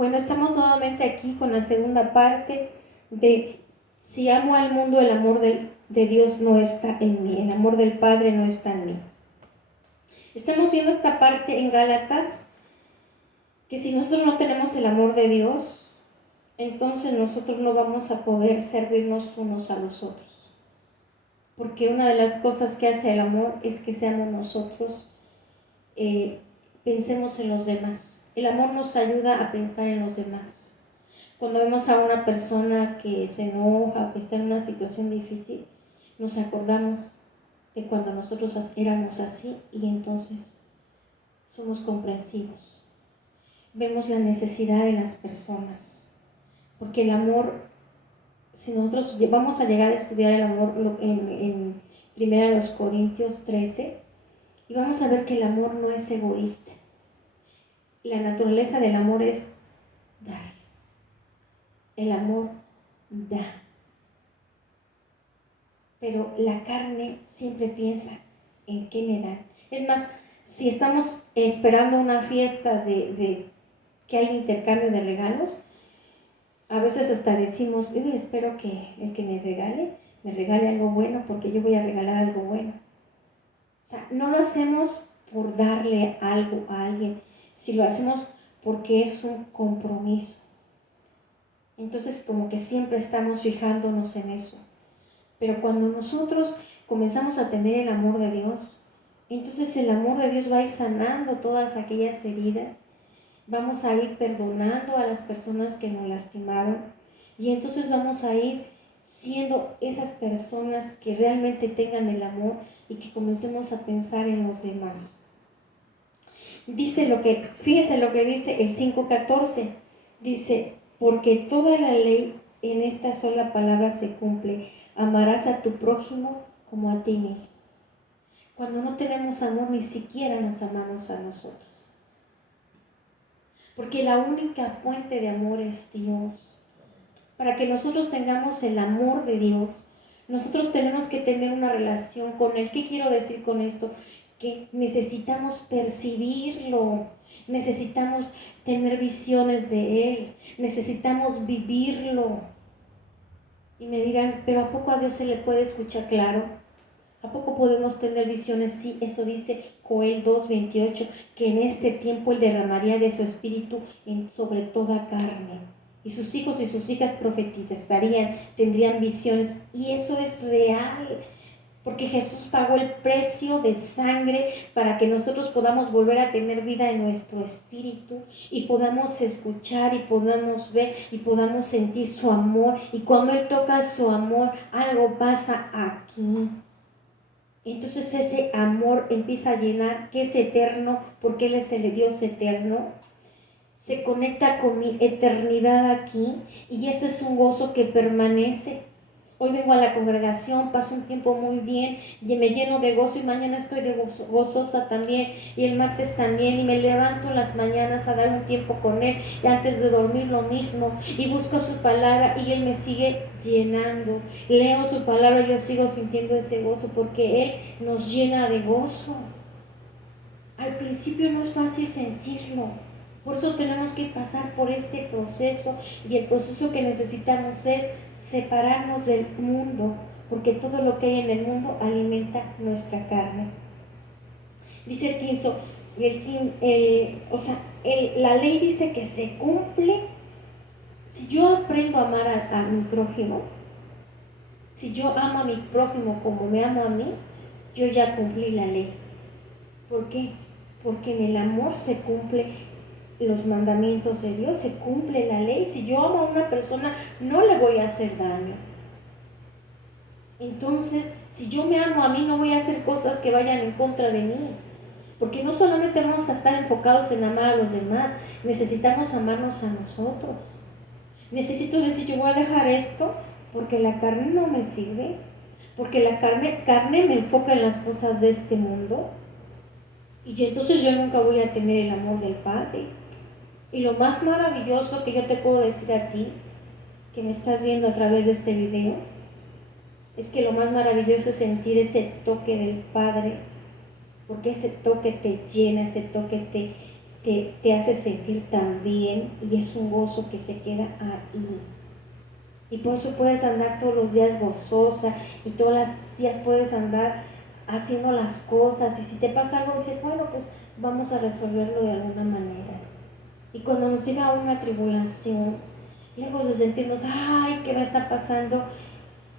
Bueno, estamos nuevamente aquí con la segunda parte de si amo al mundo, el amor de Dios no está en mí, el amor del Padre no está en mí. Estamos viendo esta parte en Gálatas, que si nosotros no tenemos el amor de Dios, entonces nosotros no vamos a poder servirnos unos a los otros. Porque una de las cosas que hace el amor es que seamos nosotros, pensemos en los demás. El amor nos ayuda a pensar en los demás. Cuando vemos a una persona que se enoja o que está en una situación difícil, nos acordamos de cuando nosotros éramos así y entonces somos comprensivos. Vemos la necesidad de las personas, porque el amor, si nosotros vamos a llegar a estudiar el amor en 1 Corintios 13, y vamos a ver que el amor no es egoísta. La naturaleza del amor es dar. El amor da. Pero la carne siempre piensa en qué me dan. Es más, si estamos esperando una fiesta de que hay intercambio de regalos, a veces hasta decimos, espero que el que me regale algo bueno porque yo voy a regalar algo bueno. O sea, no lo hacemos por darle algo a alguien, si lo hacemos porque es un compromiso. Entonces como que siempre estamos fijándonos en eso. Pero cuando nosotros comenzamos a tener el amor de Dios, entonces el amor de Dios va a ir sanando todas aquellas heridas, vamos a ir perdonando a las personas que nos lastimaron y entonces vamos a ir siendo esas personas que realmente tengan el amor y que comencemos a pensar en los demás. Fíjense lo que dice el 5:14, dice, porque toda la ley en esta sola palabra se cumple, amarás a tu prójimo como a ti mismo. Cuando no tenemos amor, ni siquiera nos amamos a nosotros. Porque la única fuente de amor es Dios. Para que nosotros tengamos el amor de Dios, nosotros tenemos que tener una relación con Él. ¿Qué quiero decir con esto? Que necesitamos percibirlo, necesitamos tener visiones de Él, necesitamos vivirlo. Y me dirán, ¿pero a poco a Dios se le puede escuchar claro? ¿A poco podemos tener visiones? Sí, eso dice Joel 2:28, que en este tiempo Él derramaría de su espíritu sobre toda carne. Y sus hijos y sus hijas profetizarían, tendrían visiones. Y eso es real, porque Jesús pagó el precio de sangre para que nosotros podamos volver a tener vida en nuestro espíritu y podamos escuchar y podamos ver y podamos sentir su amor. Y cuando Él toca su amor, algo pasa aquí. Entonces ese amor empieza a llenar, que es eterno, porque Él es el Dios eterno. Se conecta con mi eternidad aquí y ese es un gozo que permanece. Hoy vengo a la congregación, paso un tiempo muy bien y me lleno de gozo y mañana estoy gozosa también y el martes también y me levanto en las mañanas a dar un tiempo con Él y antes de dormir lo mismo y busco su palabra y Él me sigue llenando. Leo su palabra y yo sigo sintiendo ese gozo porque Él nos llena de gozo. Al principio no es fácil sentirlo. Por eso tenemos que pasar por este proceso y el proceso que necesitamos es separarnos del mundo, porque todo lo que hay en el mundo alimenta nuestra carne. Dice el 15, la ley dice que se cumple si yo aprendo a amar a mi prójimo, si yo amo a mi prójimo como me amo a mí, yo ya cumplí la ley. ¿Por qué? Porque en el amor se cumple los mandamientos de Dios, se cumple la ley. Si yo amo a una persona, no le voy a hacer daño. Entonces, si yo me amo a mí, no voy a hacer cosas que vayan en contra de mí. Porque no solamente vamos a estar enfocados en amar a los demás, necesitamos amarnos a nosotros. Necesito decir, yo voy a dejar esto porque la carne no me sirve, porque la carne me enfoca en las cosas de este mundo. Y entonces yo nunca voy a tener el amor del Padre. Y lo más maravilloso que yo te puedo decir a ti, que me estás viendo a través de este video, es que lo más maravilloso es sentir ese toque del Padre, porque ese toque te llena, ese toque te hace sentir tan bien y es un gozo que se queda ahí. Y por eso puedes andar todos los días gozosa y todos los días puedes andar haciendo las cosas. Y si te pasa algo, dices, bueno, pues vamos a resolverlo de alguna manera. Y cuando nos llega una tribulación, lejos de sentirnos, ay, ¿qué va a estar pasando?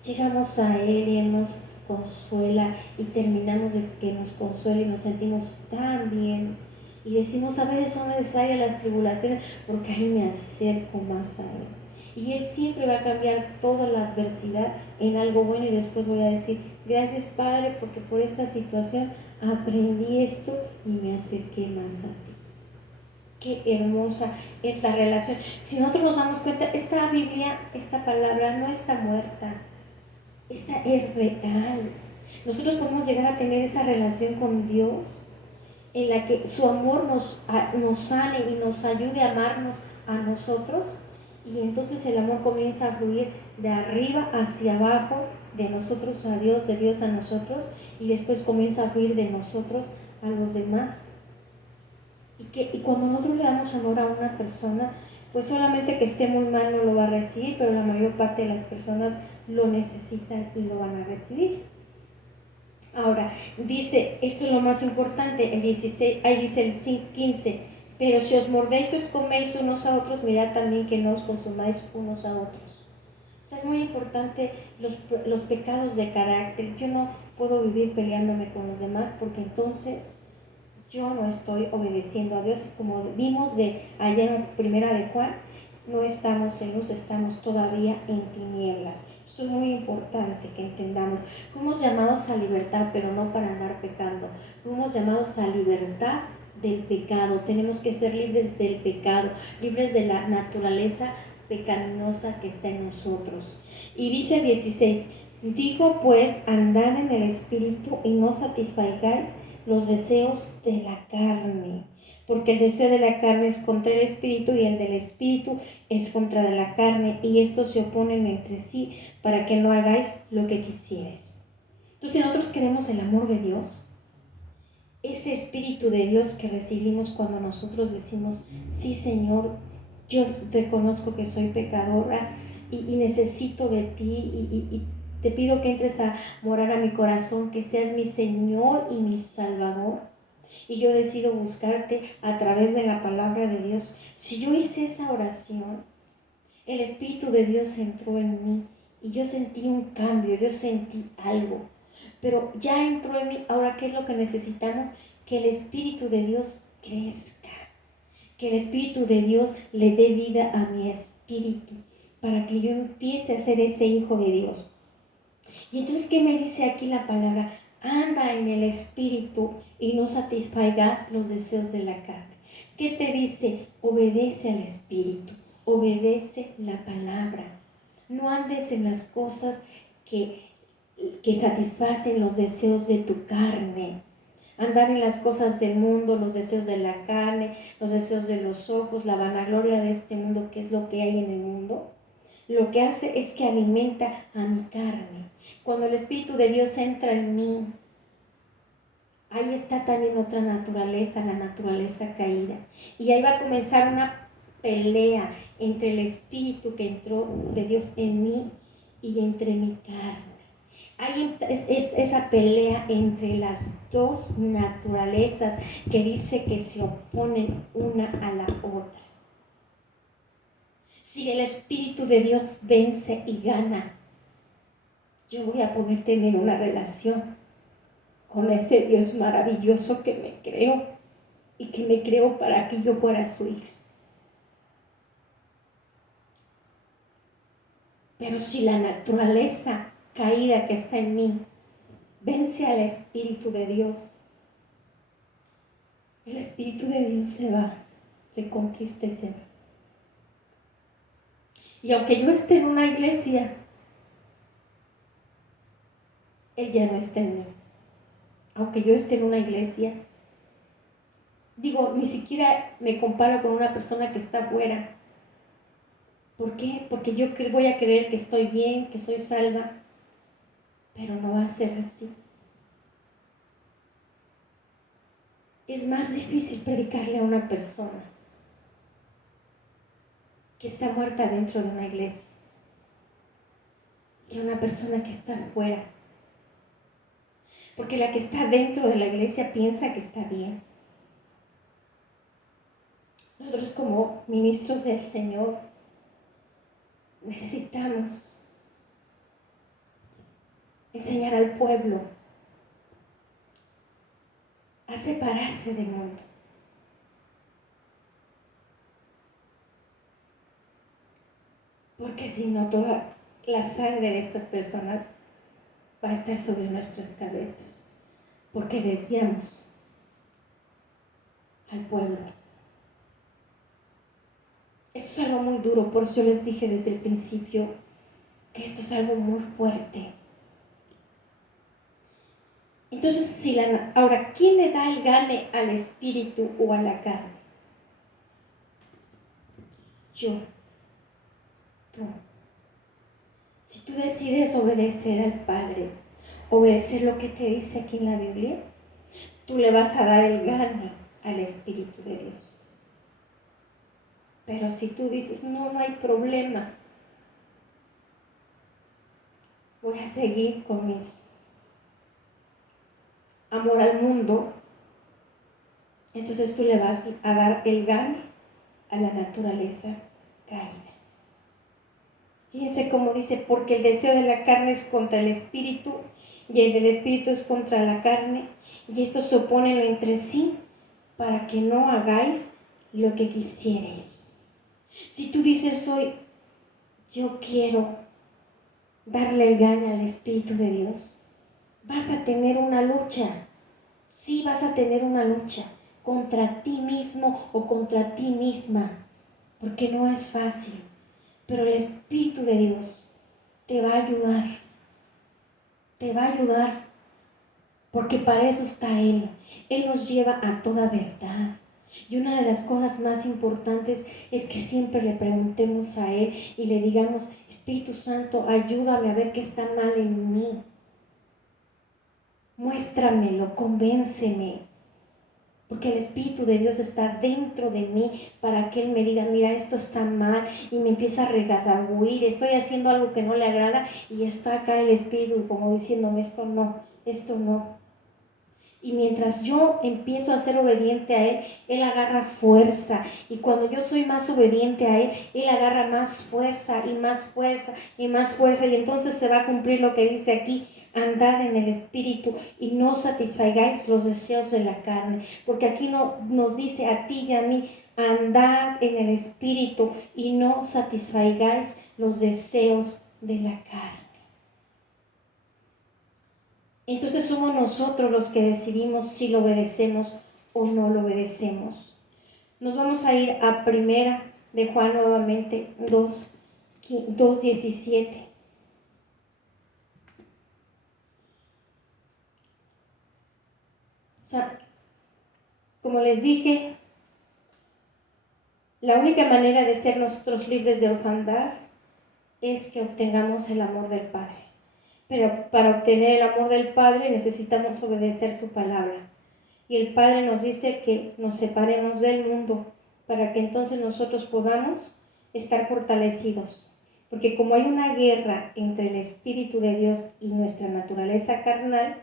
Llegamos a Él y Él nos consuela y terminamos de que nos consuele y nos sentimos tan bien. Y decimos, a veces son necesarias las tribulaciones porque ahí me acerco más a Él. Y Él siempre va a cambiar toda la adversidad en algo bueno y después voy a decir, gracias Padre porque por esta situación aprendí esto y me acerqué más a ti. Qué hermosa es la relación. Si nosotros nos damos cuenta, esta Biblia, esta palabra no está muerta. Esta es real. Nosotros podemos llegar a tener esa relación con Dios en la que su amor nos sane y nos ayude a amarnos a nosotros y entonces el amor comienza a fluir de arriba hacia abajo, de nosotros a Dios, de Dios a nosotros y después comienza a fluir de nosotros a los demás. Y cuando nosotros le damos amor a una persona, pues solamente que esté muy mal no lo va a recibir, pero la mayor parte de las personas lo necesitan y lo van a recibir. Ahora, dice, esto es lo más importante, el 16, ahí dice el 15, pero si os mordéis y os coméis unos a otros, mirad también que no os consumáis unos a otros. O sea, es muy importante los pecados de carácter. Yo no puedo vivir peleándome con los demás porque entonces yo no estoy obedeciendo a Dios. Como vimos de allá en primera de Juan, no estamos en luz, estamos todavía en tinieblas. Esto es muy importante que entendamos. Fuimos llamados a libertad, pero no para andar pecando. Fuimos llamados a libertad del pecado. Tenemos que ser libres del pecado, libres de la naturaleza pecaminosa que está en nosotros. Y dice el 16, digo pues, andad en el Espíritu y no satisfagáis los deseos de la carne, porque el deseo de la carne es contra el Espíritu y el del Espíritu es contra de la carne, y estos se oponen entre sí para que no hagáis lo que quisierais. Entonces, si nosotros queremos el amor de Dios, ese Espíritu de Dios que recibimos cuando nosotros decimos, sí Señor, yo reconozco que soy pecadora y necesito de ti y te pido que entres a morar a mi corazón, que seas mi Señor y mi Salvador. Y yo decido buscarte a través de la palabra de Dios. Si yo hice esa oración, el Espíritu de Dios entró en mí y yo sentí un cambio, yo sentí algo. Pero ya entró en mí. Ahora, ¿qué es lo que necesitamos? Que el Espíritu de Dios crezca. Que el Espíritu de Dios le dé vida a mi espíritu para que yo empiece a ser ese hijo de Dios. Y entonces, ¿qué me dice aquí la palabra? Anda en el Espíritu y no satisfagas los deseos de la carne. ¿Qué te dice? Obedece al Espíritu, obedece la palabra. No andes en las cosas que satisfacen los deseos de tu carne. Andar en las cosas del mundo, los deseos de la carne, los deseos de los ojos, la vanagloria de este mundo, que es lo que hay en el mundo, lo que hace es que alimenta a mi carne. Cuando el Espíritu de Dios entra en mí, ahí está también otra naturaleza, la naturaleza caída. Y ahí va a comenzar una pelea entre el Espíritu que entró de Dios en mí y entre mi carne. Ahí es esa pelea entre las dos naturalezas que dice que se oponen una a la otra. Si el Espíritu de Dios vence y gana, yo voy a poder tener una relación con ese Dios maravilloso que me creó y que me creó para que yo fuera su hija. Pero si la naturaleza caída que está en mí vence al Espíritu de Dios, el Espíritu de Dios se va, se contristece. Y aunque yo esté en una iglesia, Él ya no está en mí. Aunque yo esté en una iglesia, digo, ni siquiera me comparo con una persona que está afuera. ¿Por qué? Porque yo voy a creer que estoy bien, que soy salva, pero no va a ser así. Es más difícil predicarle a una persona que está muerta dentro de una iglesia que a una persona que está afuera. Porque la que está dentro de la iglesia piensa que está bien. Nosotros como ministros del Señor necesitamos enseñar al pueblo a separarse del mundo. Porque si no, toda la sangre de estas personas va a estar sobre nuestras cabezas. Porque desviamos al pueblo. Esto es algo muy duro, por eso yo les dije desde el principio que esto es algo muy fuerte. Entonces, ahora, ¿quién le da el gane al espíritu o a la carne? Yo, tú. Si tú decides obedecer al Padre, obedecer lo que te dice aquí en la Biblia, tú le vas a dar el gane al Espíritu de Dios. Pero si tú dices, no hay problema, voy a seguir con mis amor al mundo, entonces tú le vas a dar el gane a la naturaleza caída. Fíjense cómo dice, porque el deseo de la carne es contra el espíritu y el del espíritu es contra la carne, y estos se oponen entre sí para que no hagáis lo que quisierais. Si tú dices hoy, yo quiero darle el gane al Espíritu de Dios, vas a tener una lucha. Sí, vas a tener una lucha contra ti mismo o contra ti misma, porque no es fácil. Pero el Espíritu de Dios te va a ayudar. Te va a ayudar, porque para eso está Él. Él nos lleva a toda verdad. Y una de las cosas más importantes es que siempre le preguntemos a Él y le digamos, Espíritu Santo, ayúdame a ver qué está mal en mí. Muéstramelo, convénceme. Porque el Espíritu de Dios está dentro de mí para que Él me diga, mira, esto está mal, y me empieza a redarguir, estoy haciendo algo que no le agrada, y está acá el Espíritu como diciéndome, esto no, esto no. Y mientras yo empiezo a ser obediente a Él, Él agarra fuerza. Y cuando yo soy más obediente a Él, Él agarra más fuerza y más fuerza y más fuerza. Y entonces se va a cumplir lo que dice aquí, andad en el Espíritu y no satisfagáis los deseos de la carne. Porque aquí no, nos dice a ti y a mí, andad en el Espíritu y no satisfagáis los deseos de la carne. Entonces somos nosotros los que decidimos si lo obedecemos o no lo obedecemos. Nos vamos a ir a primera de Juan nuevamente 2:17. O sea, como les dije, la única manera de ser nosotros libres de orfandad es que obtengamos el amor del Padre. Pero para obtener el amor del Padre necesitamos obedecer su palabra. Y el Padre nos dice que nos separemos del mundo para que entonces nosotros podamos estar fortalecidos. Porque como hay una guerra entre el Espíritu de Dios y nuestra naturaleza carnal,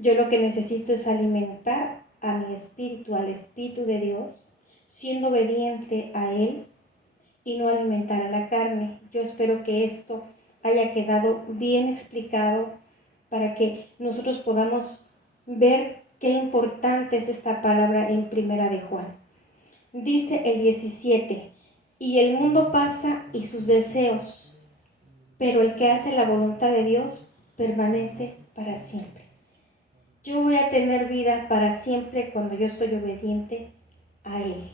yo lo que necesito es alimentar a mi espíritu, al Espíritu de Dios, siendo obediente a Él y no alimentar a la carne. Yo espero que esto haya quedado bien explicado para que nosotros podamos ver qué importante es esta palabra en primera de Juan. Dice el 17, y el mundo pasa y sus deseos, pero el que hace la voluntad de Dios permanece para siempre. Yo voy a tener vida para siempre cuando yo soy obediente a Él.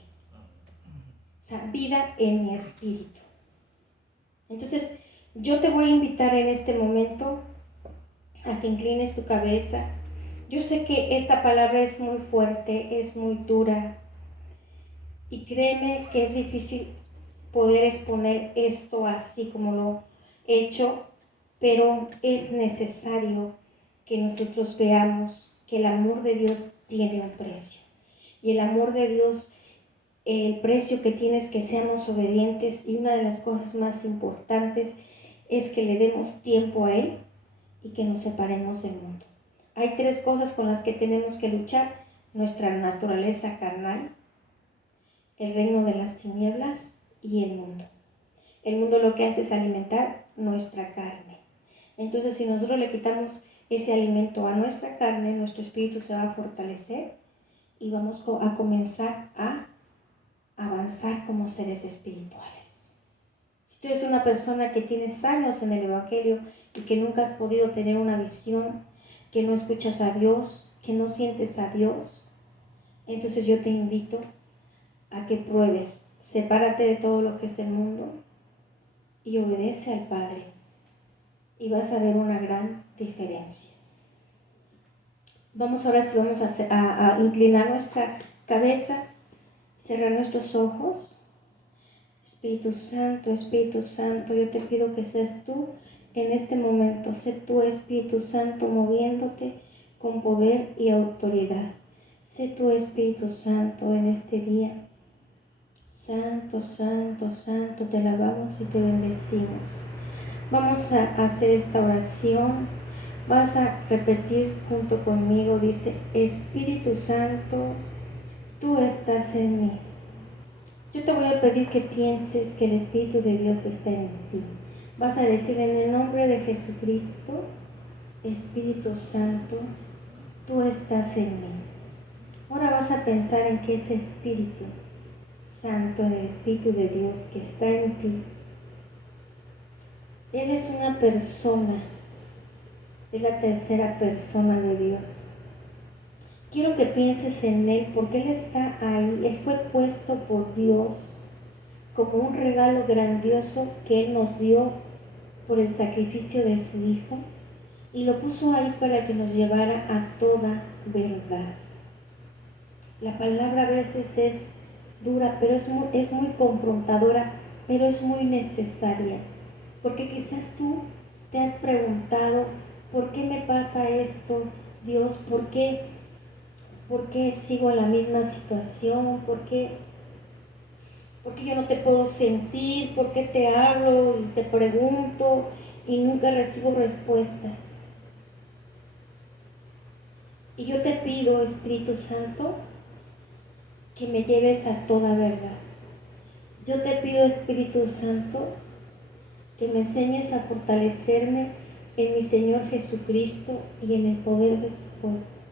O sea, vida en mi espíritu. Entonces, yo te voy a invitar en este momento a que inclines tu cabeza. Yo sé que esta palabra es muy fuerte, es muy dura, y créeme que es difícil poder exponer esto así como lo he hecho, pero es necesario que nosotros veamos que el amor de Dios tiene un precio. Y el amor de Dios, el precio que tiene es que seamos obedientes, y una de las cosas más importantes es que le demos tiempo a Él y que nos separemos del mundo. Hay 3 cosas con las que tenemos que luchar: nuestra naturaleza carnal, el reino de las tinieblas y el mundo. El mundo lo que hace es alimentar nuestra carne. Entonces, si nosotros le quitamos ese alimento a nuestra carne, nuestro espíritu se va a fortalecer y vamos a comenzar a avanzar como seres espirituales. Si tú eres una persona que tienes años en el Evangelio y que nunca has podido tener una visión, que no escuchas a Dios, que no sientes a Dios, entonces yo te invito a que pruebes, sepárate de todo lo que es el mundo y obedece al Padre, y vas a ver una gran diferencia. Vamos a inclinar nuestra cabeza, cerrar nuestros ojos. Espíritu Santo, yo te pido que seas tú en este momento. Sé tú, Espíritu Santo, moviéndote con poder y autoridad. Sé tú, Espíritu Santo, en este día. Santo, santo, santo, te alabamos y te bendecimos. Vamos a hacer esta oración. Vas a repetir junto conmigo. Dice: Espíritu Santo, tú estás en mí. Yo te voy a pedir que pienses que el Espíritu de Dios está en ti. Vas a decir: en el nombre de Jesucristo, Espíritu Santo, tú estás en mí. Ahora vas a pensar en que ese Espíritu Santo, en el Espíritu de Dios que está en ti, Él es una persona, es la tercera persona de Dios. Quiero que pienses en Él porque Él está ahí. Él fue puesto por Dios como un regalo grandioso que Él nos dio por el sacrificio de su Hijo, y lo puso ahí para que nos llevara a toda verdad. La palabra a veces es dura, pero es muy confrontadora, pero es muy necesaria, porque quizás tú te has preguntado: ¿por qué me pasa esto, Dios? ¿Por qué sigo en la misma situación? ¿Por qué yo no te puedo sentir? ¿Por qué te hablo y te pregunto y nunca recibo respuestas? Y yo te pido, Espíritu Santo, que me lleves a toda verdad. Yo te pido, Espíritu Santo, que me enseñes a fortalecerme en mi Señor Jesucristo y en el poder de su fuerza.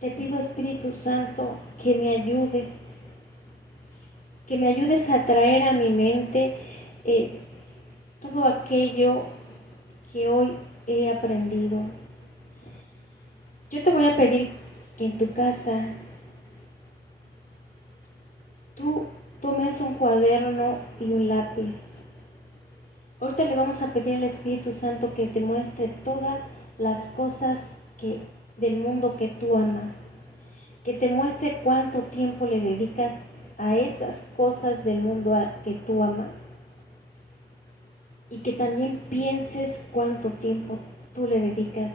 Te pido, Espíritu Santo, que me ayudes a traer a mi mente todo aquello que hoy he aprendido. Yo te voy a pedir que en tu casa tú tomes un cuaderno y un lápiz. Ahorita le vamos a pedir al Espíritu Santo que te muestre todas las cosas del mundo que tú amas, que te muestre cuánto tiempo le dedicas a esas cosas del mundo que tú amas, y que también pienses cuánto tiempo tú le dedicas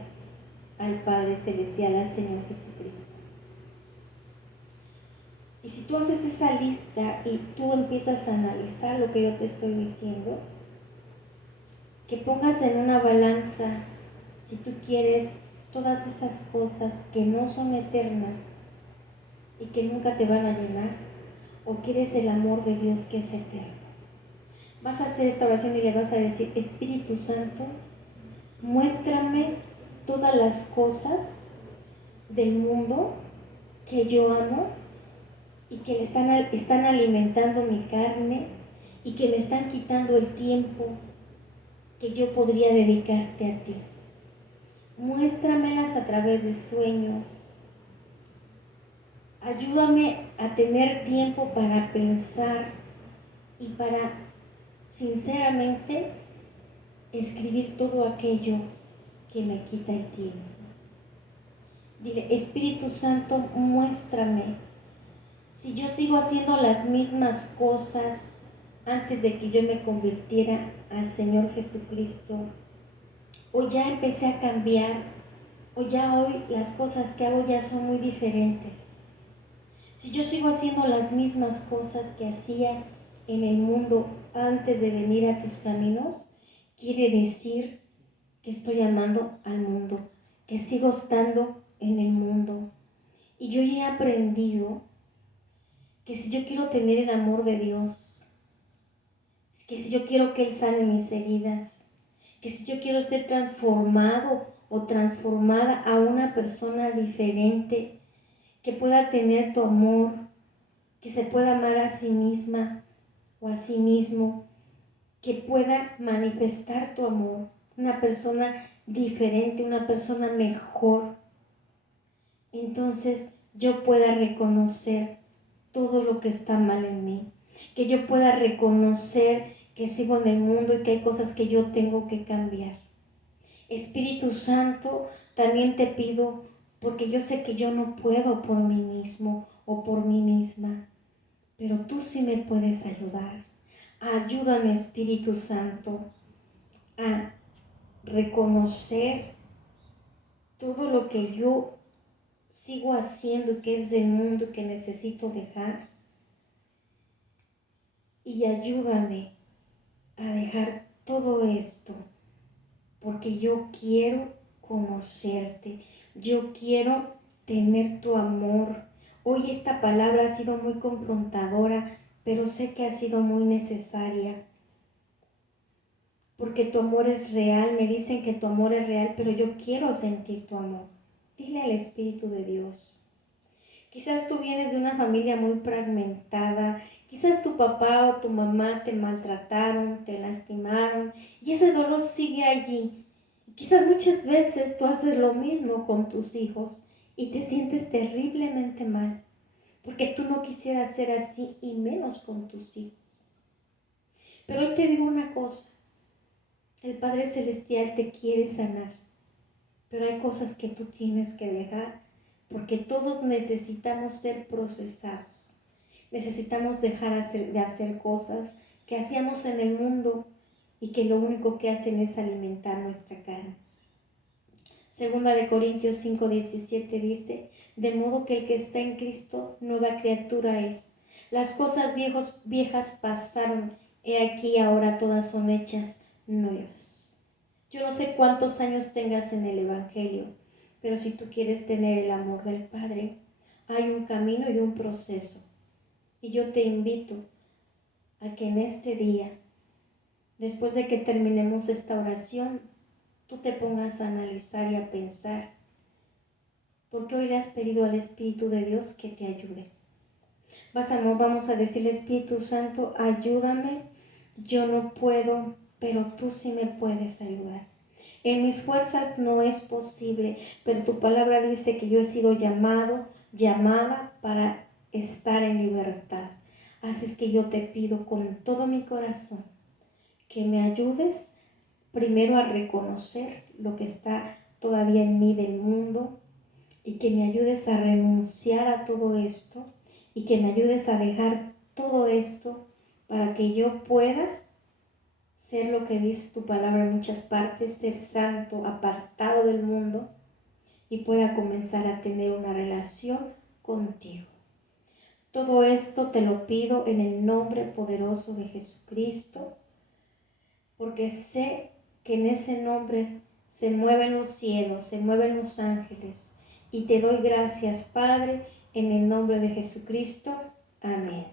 al Padre Celestial, al Señor Jesucristo. Y si tú haces esa lista y tú empiezas a analizar lo que yo te estoy diciendo, que pongas en una balanza, si tú quieres todas esas cosas que no son eternas y que nunca te van a llenar, o quieres el amor de Dios que es eterno. Vas a hacer esta oración y le vas a decir: Espíritu Santo, muéstrame todas las cosas del mundo que yo amo y que le están alimentando mi carne y que me están quitando el tiempo que yo podría dedicarte a ti. Muéstramelas a través de sueños. Ayúdame a tener tiempo para pensar y para, sinceramente, escribir todo aquello que me quita el tiempo. Dile: Espíritu Santo, muéstrame si yo sigo haciendo las mismas cosas antes de que yo me convirtiera al Señor Jesucristo, o ya empecé a cambiar, o ya hoy las cosas que hago ya son muy diferentes. Si yo sigo haciendo las mismas cosas que hacía en el mundo antes de venir a tus caminos, quiere decir que estoy amando al mundo, que sigo estando en el mundo. Y yo ya he aprendido que si yo quiero tener el amor de Dios, que si yo quiero que Él sane mis heridas, que si yo quiero ser transformado o transformada a una persona diferente, que pueda tener tu amor, que se pueda amar a sí misma o a sí mismo, que pueda manifestar tu amor, una persona diferente, una persona mejor. Entonces yo pueda reconocer todo lo que está mal en mí, que yo pueda reconocer que sigo en el mundo y que hay cosas que yo tengo que cambiar. Espíritu Santo, también te pido, porque yo sé que yo no puedo por mí mismo o por mí misma, pero tú sí me puedes ayudar. Ayúdame, Espíritu Santo, a reconocer todo lo que yo sigo haciendo y que es del mundo y que necesito dejar. Y ayúdame a dejar todo esto, porque yo quiero conocerte, yo quiero tener tu amor. Hoy esta palabra ha sido muy confrontadora, pero sé que ha sido muy necesaria, porque tu amor es real. Me dicen que tu amor es real, pero yo quiero sentir tu amor. Dile al Espíritu de Dios. Quizás tú vienes de una familia muy fragmentada, quizás tu papá o tu mamá te maltrataron, te lastimaron y ese dolor sigue allí. Quizás muchas veces tú haces lo mismo con tus hijos y te sientes terriblemente mal, porque tú no quisieras ser así y menos con tus hijos. Pero hoy te digo una cosa, el Padre Celestial te quiere sanar, pero hay cosas que tú tienes que dejar, porque todos necesitamos ser procesados. Necesitamos dejar de hacer cosas que hacíamos en el mundo y que lo único que hacen es alimentar nuestra carne. Segunda de Corintios 5:17 dice, de modo que el que está en Cristo, nueva criatura es. Las cosas viejas pasaron, he aquí ahora todas son hechas nuevas. Yo no sé cuántos años tengas en el Evangelio, pero si tú quieres tener el amor del Padre, hay un camino y un proceso. Y yo te invito a que en este día, después de que terminemos esta oración, tú te pongas a analizar y a pensar, porque hoy le has pedido al Espíritu de Dios que te ayude. Vamos a decirle, Espíritu Santo, ayúdame, yo no puedo, pero tú sí me puedes ayudar. En mis fuerzas no es posible, pero tu palabra dice que yo he sido llamada para estar en libertad. Así es que yo te pido con todo mi corazón que me ayudes primero a reconocer lo que está todavía en mí del mundo y que me ayudes a renunciar a todo esto y que me ayudes a dejar todo esto para que yo pueda ser lo que dice tu palabra en muchas partes, ser santo, apartado del mundo y pueda comenzar a tener una relación contigo. Todo esto te lo pido en el nombre poderoso de Jesucristo, porque sé que en ese nombre se mueven los cielos, se mueven los ángeles. Y te doy gracias, Padre, en el nombre de Jesucristo. Amén.